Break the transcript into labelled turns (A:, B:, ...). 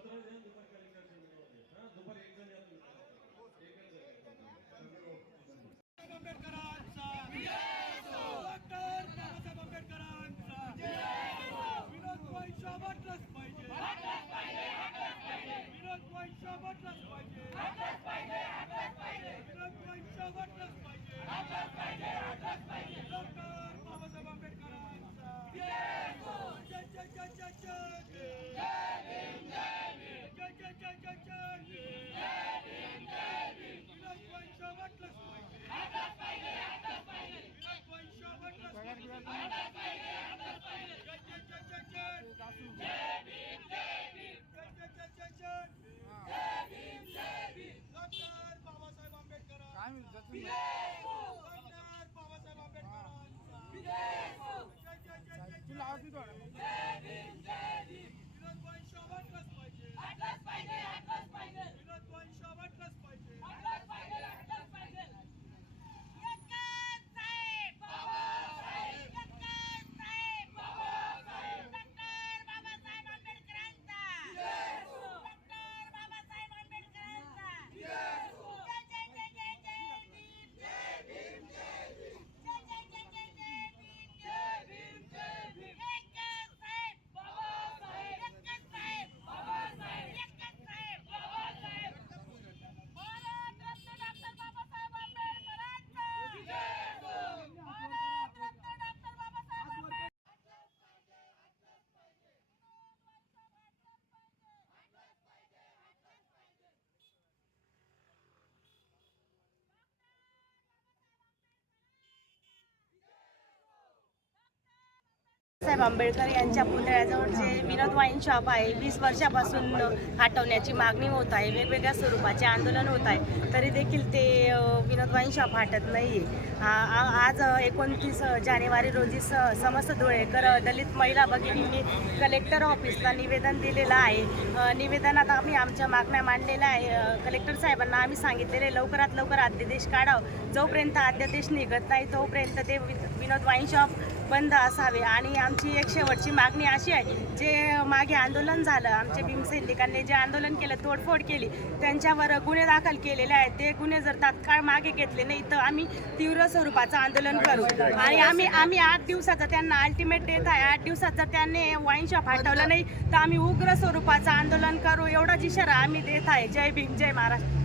A: Sometimes I have to
B: Saheb Ambedkar यांच्या पुतळ्याजवळ जे विनोद वाईन शॉप आहे वीस वर्षापासून हटवण्याची मागणी होत आहे वेगवेगळ्या स्वरूपाचे आंदोलन होत आहे तरी देखील ते विनोद वाईन शॉप हटत नाही आहे आज एकोणतीस जानेवारी रोजी स समस्त धुळेकर दलित महिला भगिनींनी कलेक्टर ऑफिसला निवेदन दिलेलं आहे. निवेदनात आम्ही आमच्या मागण्या मांडलेल्या आहे. कलेक्टर साहेबांना आम्ही सांगितलेले लवकरात लवकर अध्यादेश काढावं. जोपर्यंत अध्यादेश निघत नाही तोपर्यंत ते वि- विनोद वाईन शॉप बंद असावे. आणि आमची एक शेवटची मागणी अशी आहे जे मागे आंदोलन झालं आमच्या भीमसैनिकांनी जे आंदोलन केलं तोडफोड केली त्यांच्यावर गुन्हे दाखल केलेले आहेत. ते गुन्हे जर तात्काळ मागे घेतले नाही तर आम्ही तीव्र स्वरूपाचं आंदोलन करू. आणि आम्ही आम्ही आठ दिवसाचा त्यांना अल्टिमेट देत आहे. आठ दिवसात जर त्यांनी वाईन शॉप हटवलं नाही तर आम्ही उग्र स्वरूपाचं आंदोलन करू. एवढाच इशारा आम्ही देत आहे. जय भीम जय महाराष्ट्र.